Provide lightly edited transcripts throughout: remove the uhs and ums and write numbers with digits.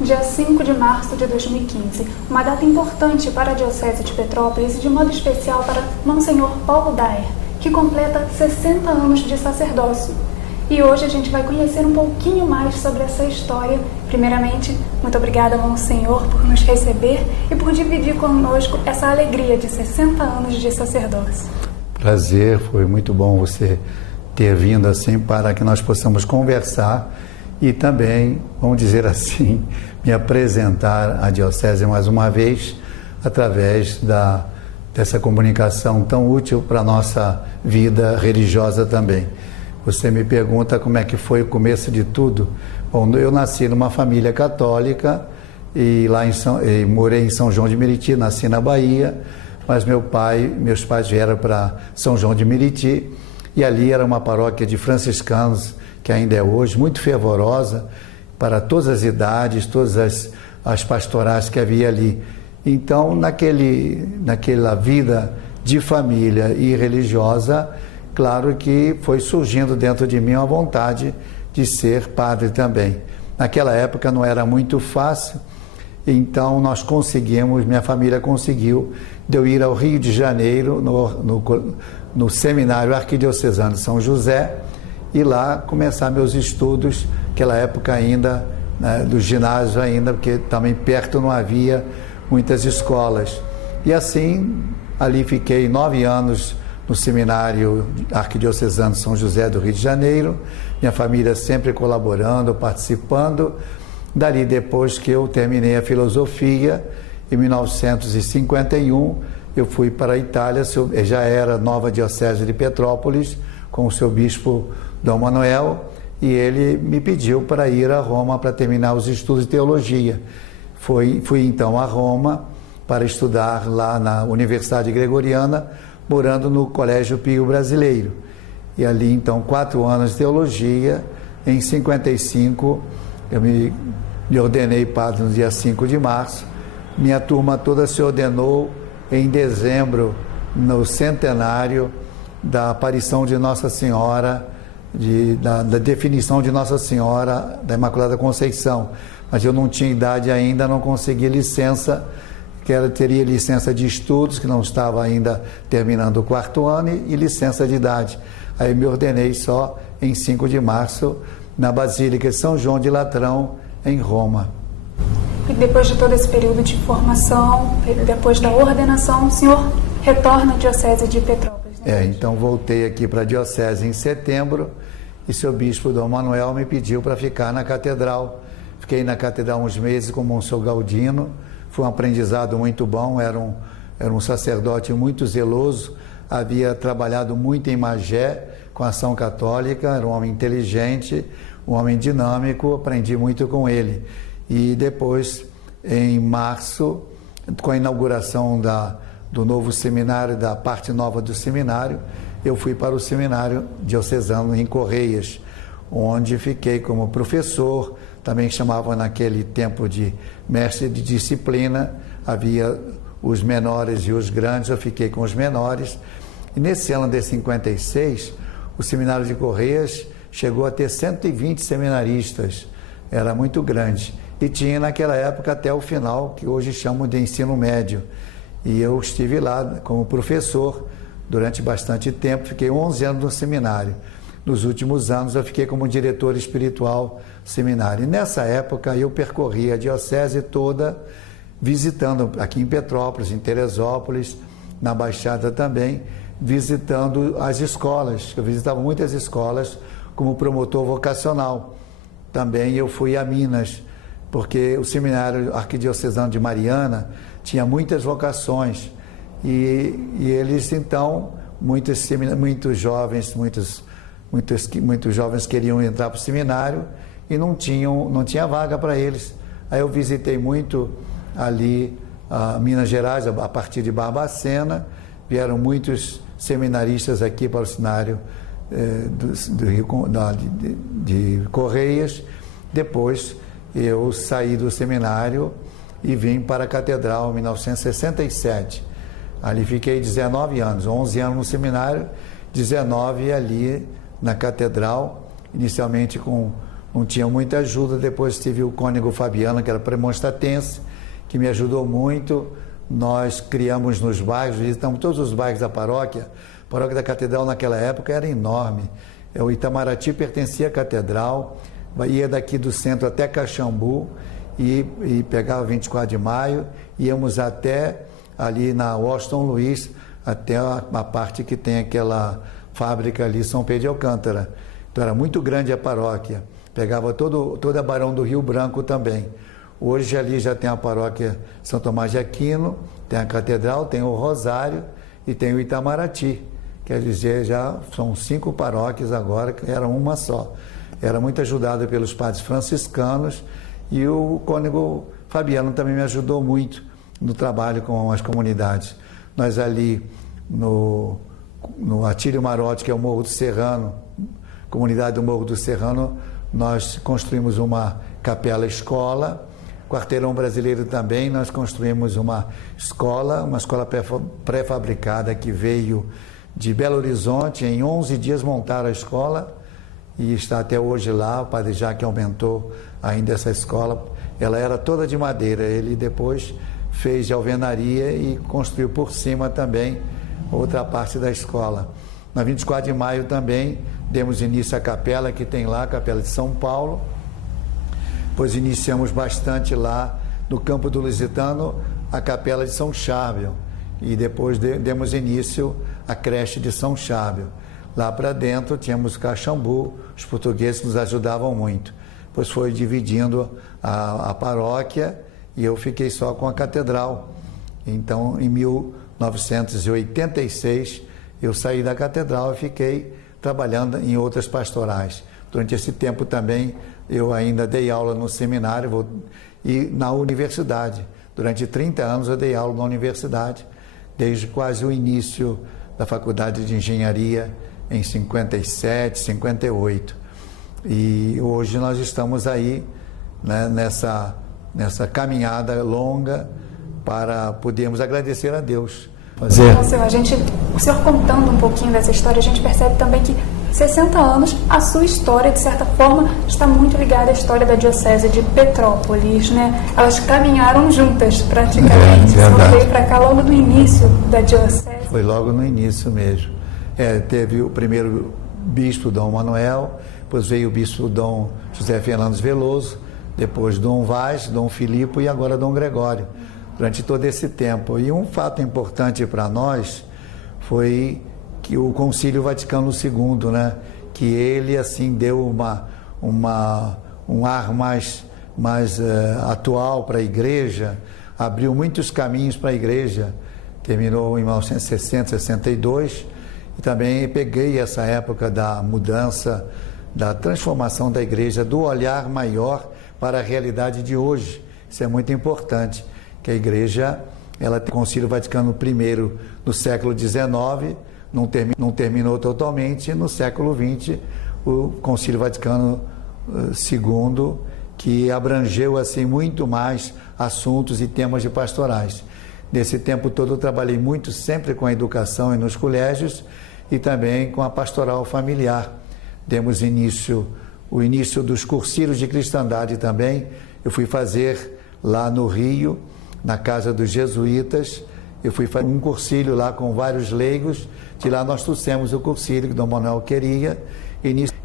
dia 5 de março de 2015, uma data importante para a Diocese de Petrópolis e de modo especial para Monsenhor Paulo Daer, que completa 60 anos de sacerdócio. E hoje a gente vai conhecer um pouquinho mais sobre essa história. Primeiramente, muito obrigada, Monsenhor, por nos receber e por dividir conosco essa alegria de 60 anos de sacerdócio. Prazer, foi muito bom você ter vindo assim para que nós possamos conversar e também, vamos dizer assim, me apresentar à Diocese mais uma vez através dessa comunicação tão útil para a nossa vida religiosa também. Você me pergunta como é que foi o começo de tudo. Bom, eu nasci numa família católica e morei em São João de Meriti, nasci na Bahia, mas meus pais vieram para São João de Meriti e ali era uma paróquia de franciscanos, que ainda é hoje, muito fervorosa, para todas as idades, todas as pastorais que havia ali. Então, naquela vida de família e religiosa, claro que foi surgindo dentro de mim uma vontade de ser padre também. Naquela época não era muito fácil, então minha família conseguiu, de eu ir ao Rio de Janeiro, no Seminário Arquidiocesano de São José, e lá começar meus estudos, naquela época ainda, né, do ginásio ainda, porque também perto não havia muitas escolas. E assim, ali fiquei 9 anos no Seminário Arquidiocesano de São José do Rio de Janeiro, minha família sempre colaborando, participando. Dali, depois que eu terminei a filosofia, em 1951, eu fui para a Itália, já era nova Diocese de Petrópolis, com o seu bispo Dom Manuel, e ele me pediu para ir a Roma para terminar os estudos de teologia. Fui então a Roma para estudar lá na Universidade Gregoriana, morando no Colégio Pio Brasileiro. E ali então 4 anos de teologia. Em 55 eu me ordenei padre no dia 5 de março. Minha turma toda se ordenou em dezembro, no centenário da aparição de Nossa Senhora, da definição de Nossa Senhora da Imaculada Conceição. Mas eu não tinha idade ainda, não consegui licença, teria licença de estudos, que não estava ainda terminando o 4º ano, e licença de idade. Aí me ordenei só em 5 de março, na Basílica de São João de Latrão, em Roma. E depois de todo esse período de formação, depois da ordenação, o senhor retorna à Diocese de Petrópolis, né? Então voltei aqui para a Diocese em setembro, e seu bispo Dom Manuel me pediu para ficar na Catedral. Fiquei na Catedral uns meses com o Monsenhor Galdino. Foi um aprendizado muito bom, era um sacerdote muito zeloso, havia trabalhado muito em Magé com a ação católica, era um homem inteligente, um homem dinâmico, aprendi muito com ele. E depois, em março, com a inauguração do novo seminário, da parte nova do seminário, eu fui para o seminário diocesano em Correias, onde fiquei como professor, também chamavam naquele tempo de mestre de disciplina, havia os menores e os grandes, eu fiquei com os menores. E nesse ano de 56, o seminário de Correias chegou a ter 120 seminaristas, era muito grande. E tinha naquela época até o final, que hoje chamam de ensino médio. E eu estive lá como professor durante bastante tempo, fiquei 11 anos no seminário. Nos últimos anos eu fiquei como diretor espiritual do seminário. E nessa época eu percorri a diocese toda, visitando aqui em Petrópolis, em Teresópolis, na Baixada também, visitando as escolas. Eu visitava muitas escolas como promotor vocacional. Também eu fui a Minas, porque o Seminário Arquidiocesano de Mariana tinha muitas vocações e eles então, muitos jovens queriam entrar para o seminário e não tinha vaga para eles. Aí eu visitei muito ali Minas Gerais, a partir de Barbacena, vieram muitos seminaristas aqui para o seminário de Correias. Depois eu saí do seminário e vim para a Catedral em 1967. Ali fiquei 19 anos, 11 anos no seminário, 19 ali na Catedral, inicialmente com não tinha muita ajuda. Depois tive o cônego Fabiano, que era premonstratense, que me ajudou muito. Nós criamos nos bairros, visitamos todos os bairros da paróquia. A paróquia da Catedral naquela época era enorme. O Itamaraty pertencia à Catedral, ia daqui do centro até Caxambu e pegava 24 de maio, íamos até ali na Washington Luiz, até a parte que tem aquela fábrica ali, São Pedro de Alcântara. Então era muito grande a paróquia, pegava toda a Barão do Rio Branco também. Hoje ali já tem a paróquia São Tomás de Aquino, tem a Catedral, tem o Rosário e tem o Itamaraty. Quer dizer, já são 5 paróquias agora, que era uma só. Era muito ajudada pelos padres franciscanos e o cônego Fabiano também me ajudou muito no trabalho com as comunidades. Nós ali no Atílio Marotti, que é o Morro do Serrano, comunidade do Morro do Serrano, nós construímos uma capela-escola. Quarteirão Brasileiro também, nós construímos uma escola pré-fabricada que veio de Belo Horizonte. Em 11 dias montaram a escola e está até hoje lá. O padre Jacques aumentou ainda essa escola. Ela era toda de madeira, ele depois fez de alvenaria e construiu por cima também outra parte da escola. Na 24 de maio também demos início à capela que tem lá, a Capela de São Paulo. Depois iniciamos bastante lá no Campo do Lusitano, a Capela de São Chábio. E depois demos início à creche de São Chábio. Lá para dentro tínhamos Caxambu, os portugueses nos ajudavam muito. Depois foi dividindo a paróquia e eu fiquei só com a catedral. Então, em 1986, eu saí da catedral e fiquei trabalhando em outras pastorais. Durante esse tempo também eu ainda dei aula no seminário e na universidade. Durante 30 anos eu dei aula na universidade, desde quase o início da Faculdade de Engenharia, em 57, 58. E hoje nós estamos aí, né, nessa caminhada longa para podermos agradecer a Deus. O senhor contando um pouquinho dessa história, a gente percebe também que 60 anos, a sua história, de certa forma, está muito ligada à história da Diocese de Petrópolis, né? Elas caminharam juntas, praticamente. O senhor veio para cá logo no início da Diocese. Foi logo no início mesmo. Teve o primeiro bispo, Dom Manuel, depois veio o bispo Dom José Fernandes Veloso, depois Dom Vaz, Dom Filipe e agora Dom Gregório, durante todo esse tempo. E um fato importante para nós foi que o Concílio Vaticano II, né, que ele assim deu um ar mais atual para a Igreja, abriu muitos caminhos para a Igreja. Terminou em 1960, 62, e também peguei essa época da mudança, da transformação da Igreja, do olhar maior para a realidade de hoje. Isso é muito importante, que a Igreja, ela tem o Concílio Vaticano I no século XIX, não terminou totalmente. No século XX, o Concílio Vaticano II, que abrangeu assim muito mais assuntos e temas de pastorais. Nesse tempo todo eu trabalhei muito sempre com a educação e nos colégios e também com a pastoral familiar. Demos o início dos cursílios de cristandade também. Eu fui fazer lá no Rio, na casa dos jesuítas. Eu fui fazer um cursílio lá com vários leigos. De lá nós trouxemos o cursílio que Dom Manuel queria.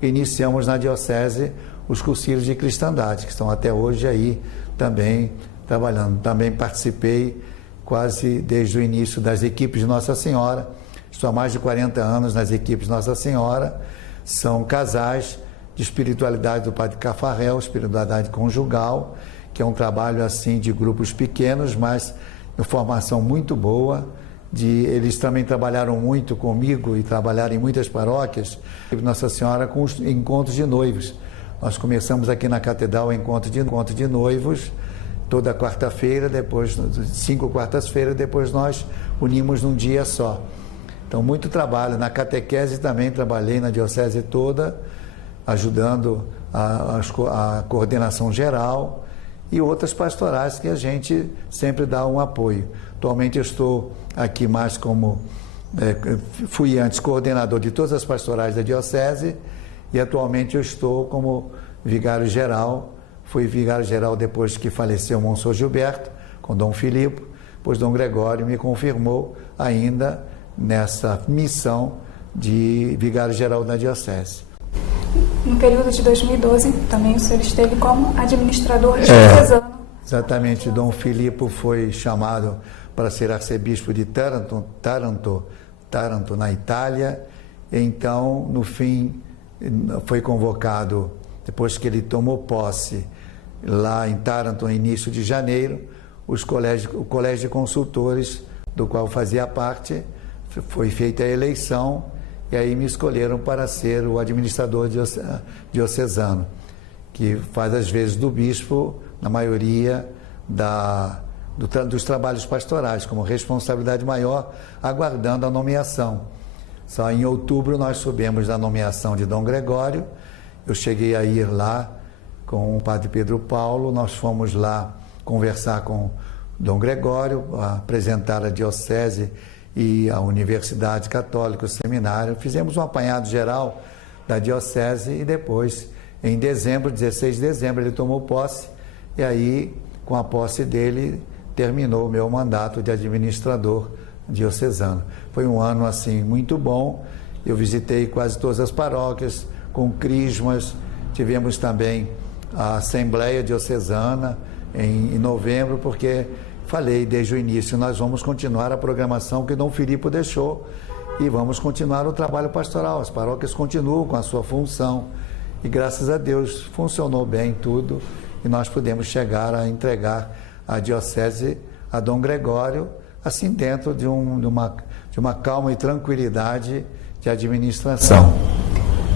Iniciamos na Diocese os cursílios de cristandade, que estão até hoje aí também trabalhando. Também participei quase desde o início das equipes de Nossa Senhora. Estou há mais de 40 anos nas equipes de Nossa Senhora. São casais de espiritualidade do Padre Cafarel, espiritualidade conjugal, que é um trabalho assim de grupos pequenos, mas de formação muito boa. Eles também trabalharam muito comigo e trabalharam em muitas paróquias. Nossa Senhora com os encontros de noivos. Nós começamos aqui na Catedral o encontro de noivos, toda quarta-feira, depois 5 quartas-feiras, depois nós unimos num dia só. Então, muito trabalho. Na catequese também trabalhei na Diocese toda, ajudando a coordenação geral e outras pastorais que a gente sempre dá um apoio. Atualmente eu estou aqui mais como, fui antes coordenador de todas as pastorais da Diocese e atualmente eu estou como vigário-geral. Fui vigário-geral depois que faleceu o Monsenhor Gilberto, com Dom Filipe, pois Dom Gregório me confirmou ainda nessa missão de vigário-geral da Diocese. No período de 2012, também o senhor esteve como administrador diocesano. Exatamente, Dom Filipe foi chamado para ser arcebispo de Taranto, na Itália. Então, no fim, foi convocado, depois que ele tomou posse, lá em Taranto, no início de janeiro, o colégio de consultores, do qual fazia parte, foi feita a eleição, e aí me escolheram para ser o administrador diocesano, que faz as vezes do bispo, na maioria dos trabalhos pastorais, como responsabilidade maior, aguardando a nomeação. Só em outubro nós soubemos da nomeação de Dom Gregório. Eu cheguei a ir lá com o padre Pedro Paulo, nós fomos lá conversar com Dom Gregório, apresentar a diocese e a Universidade Católica, o seminário. Fizemos um apanhado geral da diocese e depois, em dezembro, 16 de dezembro, ele tomou posse, e aí, com a posse dele, terminou o meu mandato de administrador diocesano. Foi um ano, assim, muito bom. Eu visitei quase todas as paróquias, com crismas. Tivemos também a Assembleia Diocesana em novembro, porque falei desde o início, nós vamos continuar a programação que Dom Filipe deixou e vamos continuar o trabalho pastoral. As paróquias continuam com a sua função e, graças a Deus, funcionou bem tudo e nós pudemos chegar a entregar a diocese a Dom Gregório, assim, dentro de uma calma e tranquilidade de administração.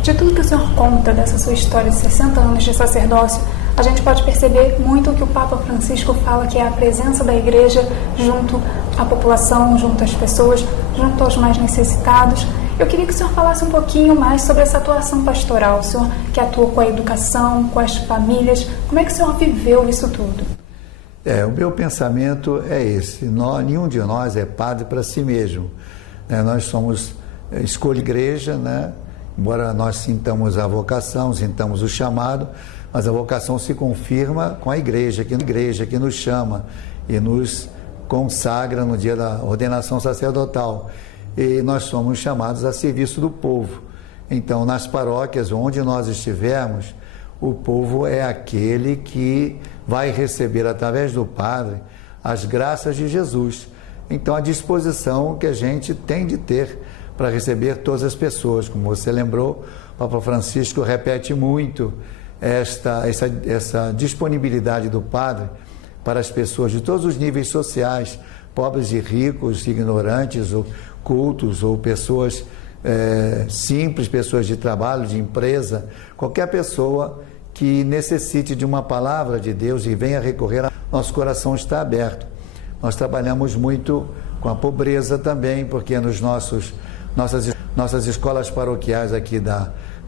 De tudo que o senhor conta dessa sua história de 60 anos de sacerdócio, a gente pode perceber muito o que o Papa Francisco fala, que é a presença da Igreja junto à população, junto às pessoas, junto aos mais necessitados. Eu queria que o senhor falasse um pouquinho mais sobre essa atuação pastoral, o senhor que atua com a educação, com as famílias. Como é que o senhor viveu isso tudo? O meu pensamento é esse: nenhum de nós é padre para si mesmo. Nós somos escolha igreja, né? Embora nós sintamos a vocação, sintamos o chamado, mas a vocação se confirma com a igreja que nos chama e nos consagra no dia da ordenação sacerdotal. E nós somos chamados a serviço do povo. Então, nas paróquias, onde nós estivermos, o povo é aquele que vai receber, através do padre, as graças de Jesus. Então, a disposição que a gente tem de ter para receber todas as pessoas. Como você lembrou, o Papa Francisco repete muito essa disponibilidade do padre para as pessoas de todos os níveis sociais, pobres e ricos, ignorantes ou cultos, ou pessoas simples, pessoas de trabalho, de empresa, qualquer pessoa que necessite de uma palavra de Deus e venha recorrer, nosso coração está aberto. Nós trabalhamos muito com a pobreza também, porque nossas escolas paroquiais aqui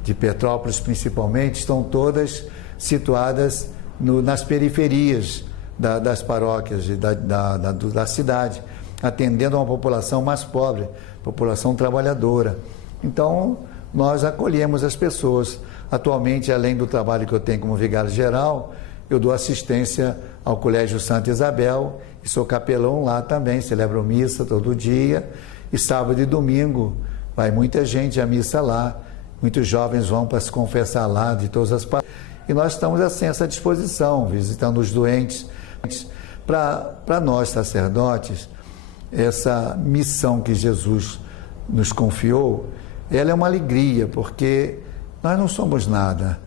de Petrópolis, principalmente, estão todas situadas nas periferias das paróquias da cidade, atendendo a uma população mais pobre, população trabalhadora. Então, nós acolhemos as pessoas. Atualmente, além do trabalho que eu tenho como vigário-geral, eu dou assistência ao Colégio Santa Isabel e sou capelão lá também, celebro missa todo dia, e sábado e domingo vai muita gente à missa lá, muitos jovens vão para se confessar lá de todas as partes, e nós estamos assim a essa disposição, visitando os doentes. Para nós sacerdotes, essa missão que Jesus nos confiou, ela é uma alegria, porque nós não somos nada.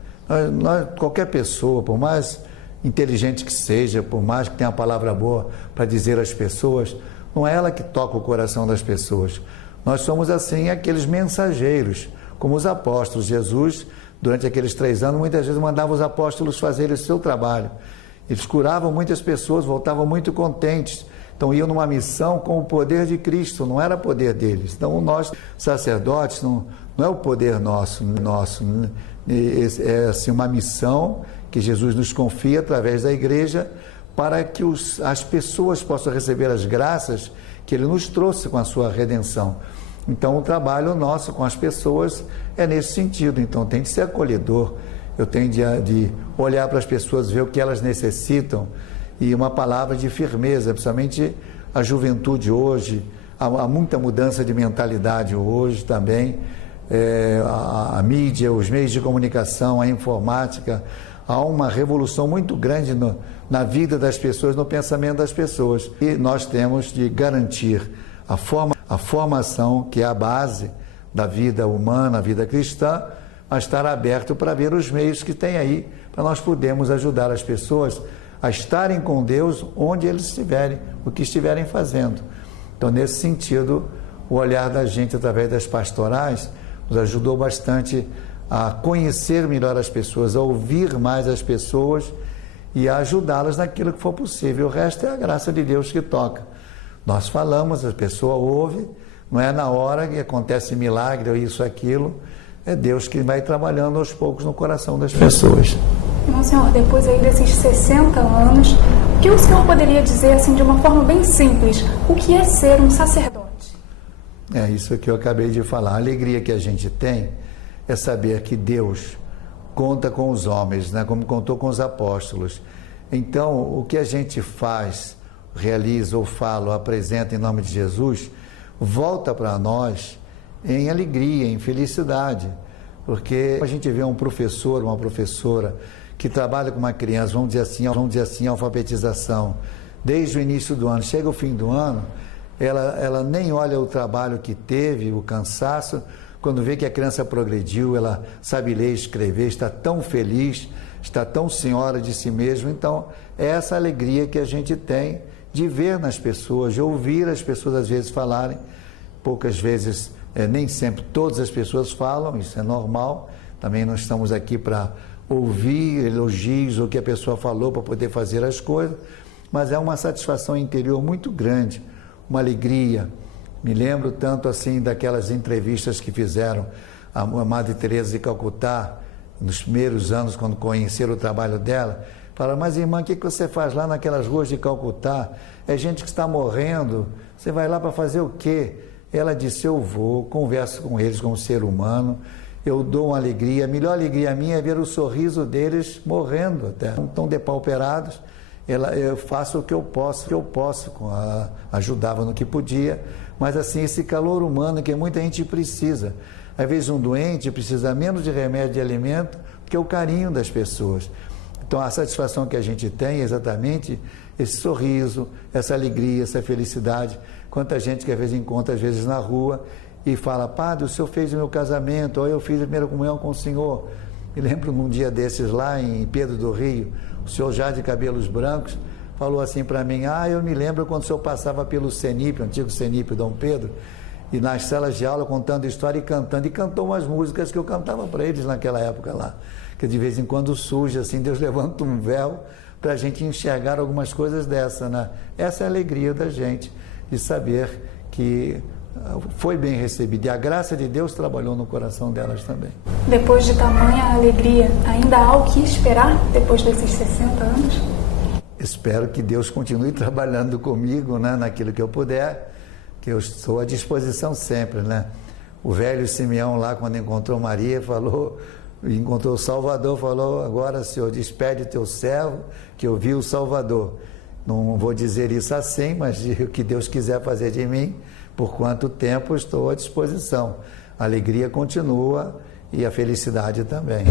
Qualquer pessoa, por mais inteligente que seja, por mais que tenha uma palavra boa para dizer às pessoas, não é ela que toca o coração das pessoas. Nós somos, assim, aqueles mensageiros, como os apóstolos. Jesus, durante aqueles 3 anos, muitas vezes mandava os apóstolos fazerem o seu trabalho. Eles curavam muitas pessoas, voltavam muito contentes. Então, iam numa missão com o poder de Cristo, não era poder deles. Então, nós, sacerdotes, não é o poder nosso. É assim, uma missão que Jesus nos confia através da igreja, para que as pessoas possam receber as graças que Ele nos trouxe com a sua redenção. Então, o trabalho nosso com as pessoas é nesse sentido. Então, tem de ser acolhedor. eu tenho de olhar para as pessoas, ver o que elas necessitam e uma palavra de firmeza, principalmente a juventude hoje, há muita mudança de mentalidade hoje também, a mídia, os meios de comunicação, a informática, há uma revolução muito grande na vida das pessoas, no pensamento das pessoas. E nós temos de garantir a formação, que é a base da vida humana, a vida cristã, a estar aberto para ver os meios que tem aí, para nós podermos ajudar as pessoas a estarem com Deus onde eles estiverem, o que estiverem fazendo. Então, nesse sentido, o olhar da gente através das pastorais nos ajudou bastante a conhecer melhor as pessoas, a ouvir mais as pessoas e a ajudá-las naquilo que for possível. O resto é a graça de Deus que toca. Nós falamos, a pessoa ouve, não é na hora que acontece milagre ou isso, aquilo, é Deus que vai trabalhando aos poucos no coração das pessoas. Então, senhor, depois aí desses 60 anos, o que o senhor poderia dizer, assim, de uma forma bem simples, o que é ser um sacerdote? É isso que eu acabei de falar. A alegria que a gente tem é saber que Deus conta com os homens, né? Como contou com os apóstolos. Então, o que a gente faz, realiza ou fala ou apresenta em nome de Jesus, volta para nós em alegria, em felicidade. Porque a gente vê um professor, uma professora que trabalha com uma criança, vamos dizer assim, alfabetização, desde o início do ano, chega o fim do ano, ela nem olha o trabalho que teve, o cansaço, quando vê que a criança progrediu, ela sabe ler e escrever, está tão feliz, está tão senhora de si mesma. Então, é essa alegria que a gente tem de ver nas pessoas, de ouvir as pessoas às vezes falarem, poucas vezes, nem sempre todas as pessoas falam, isso é normal, também não estamos aqui para ouvir elogios ou o que a pessoa falou para poder fazer as coisas, mas é uma satisfação interior muito grande, uma alegria. Me lembro tanto assim daquelas entrevistas que fizeram a Madre Teresa de Calcutá, nos primeiros anos, quando conheceram o trabalho dela, falaram: mas irmã, o que você faz lá naquelas ruas de Calcutá? É gente que está morrendo, você vai lá para fazer o quê? Ela disse: eu vou, converso com eles como ser humano, eu dou uma alegria, a melhor alegria minha é ver o sorriso deles morrendo até, estão depauperados, eu faço o que eu posso, ajudava no que podia, mas assim, esse calor humano que muita gente precisa. Às vezes um doente precisa menos de remédio, de alimento, que é o carinho das pessoas. Então a satisfação que a gente tem é exatamente esse sorriso, essa alegria, essa felicidade. Quanta gente que às vezes encontra, às vezes na rua, e fala: padre, o senhor fez o meu casamento, ou eu fiz a primeira comunhão com o senhor. Me lembro num dia desses lá em Pedro do Rio, o senhor já de cabelos brancos falou assim para mim: eu me lembro quando o senhor passava pelo CENIP, antigo CENIP Dom Pedro, e nas salas de aula contando história e cantando, e cantou umas músicas que eu cantava para eles naquela época lá, que de vez em quando surge assim, Deus levanta um véu para a gente enxergar algumas coisas dessa, né? Essa é a alegria da gente, de saber que foi bem recebido, e a graça de Deus trabalhou no coração delas também. Depois de tamanha alegria, ainda há o que esperar depois desses 60 anos? Espero que Deus continue trabalhando comigo, né, naquilo que eu puder, que eu estou à disposição sempre, né? O velho Simeão lá, quando encontrou Maria, encontrou o Salvador, falou: agora, Senhor, despede teu servo, que eu vi o Salvador. Não vou dizer isso assim, mas o que Deus quiser fazer de mim, por quanto tempo, estou à disposição. A alegria continua e a felicidade também.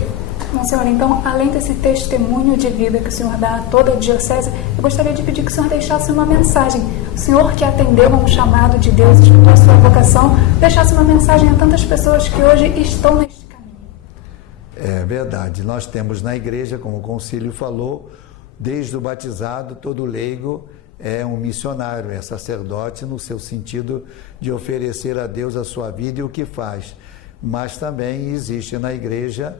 Bom, senhor, então, além desse testemunho de vida que o senhor dá a toda a diocese, eu gostaria de pedir que o senhor deixasse uma mensagem. O senhor que atendeu a um chamado de Deus, escutou a sua vocação, deixasse uma mensagem a tantas pessoas que hoje estão neste caminho. É verdade. Nós temos na igreja, como o concílio falou, desde o batizado, todo leigo é um missionário, é sacerdote no seu sentido de oferecer a Deus a sua vida e o que faz. Mas também existe na igreja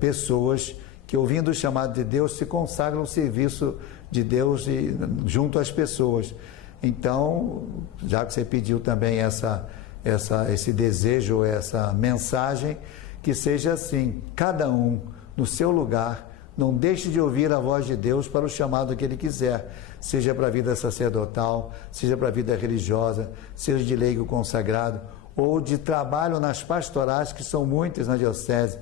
pessoas que, ouvindo o chamado de Deus, se consagram ao serviço de Deus e junto às pessoas. Então, já que você pediu também esse desejo, essa mensagem, que seja assim: cada um no seu lugar, não deixe de ouvir a voz de Deus para o chamado que Ele quiser, seja para a vida sacerdotal, seja para a vida religiosa, seja de leigo consagrado, ou de trabalho nas pastorais, que são muitas na diocese.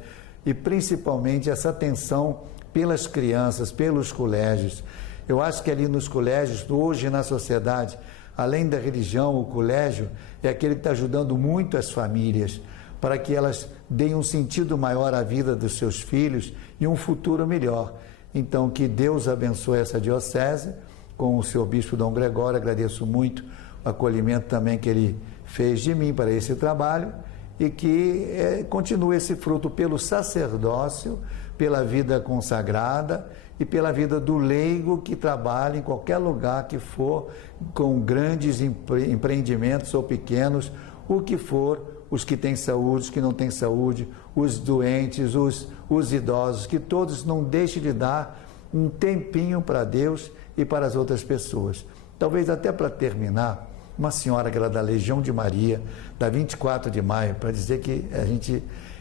e principalmente essa atenção pelas crianças, pelos colégios. Eu acho que ali nos colégios, hoje na sociedade, além da religião, o colégio é aquele que está ajudando muito as famílias para que elas deem um sentido maior à vida dos seus filhos e um futuro melhor. Então, que Deus abençoe essa diocese com o seu bispo Dom Gregório. Agradeço muito o acolhimento também que ele fez de mim para esse trabalho e que continue esse fruto pelo sacerdócio, pela vida consagrada e pela vida do leigo que trabalha em qualquer lugar que for, com grandes empreendimentos ou pequenos, o que for, os que têm saúde, os que não têm saúde, os doentes, os idosos, que todos não deixem de dar um tempinho para Deus e para as outras pessoas. Talvez até para terminar, uma senhora que era da Legião de Maria, da 24 de maio, para dizer que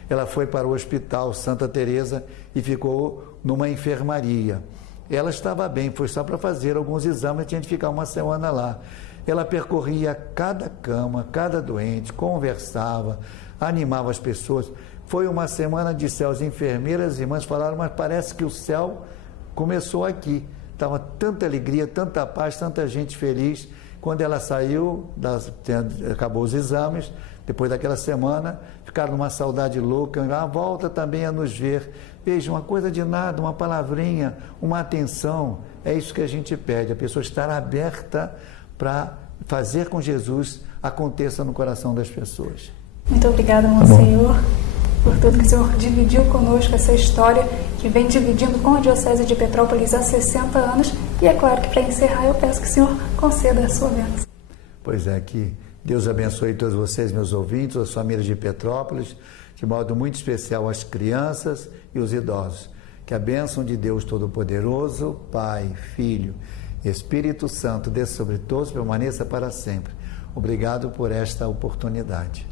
ela foi para o Hospital Santa Teresa e ficou numa enfermaria. Ela estava bem, foi só para fazer alguns exames, tinha de ficar uma semana lá. Ela percorria cada cama, cada doente, conversava, animava as pessoas. Foi uma semana de céu. As enfermeiras e irmãs falaram, mas parece que o céu começou aqui. Estava tanta alegria, tanta paz, tanta gente feliz. Quando ela saiu, acabou os exames, depois daquela semana, ficaram numa saudade louca, volta também a nos ver. Veja, uma coisa de nada, uma palavrinha, uma atenção, é isso que a gente pede, a pessoa estar aberta para fazer com Jesus aconteça no coração das pessoas. Muito obrigada, Monsenhor, por tudo que o Senhor dividiu conosco, essa história que vem dividindo com a Diocese de Petrópolis há 60 anos. E é claro que para encerrar eu peço que o Senhor conceda a sua bênção. Pois é, que Deus abençoe todos vocês, meus ouvintes, as famílias de Petrópolis, de modo muito especial as crianças e os idosos. Que a bênção de Deus Todo-Poderoso, Pai, Filho, Espírito Santo, desça sobre todos, permaneça para sempre. Obrigado por esta oportunidade.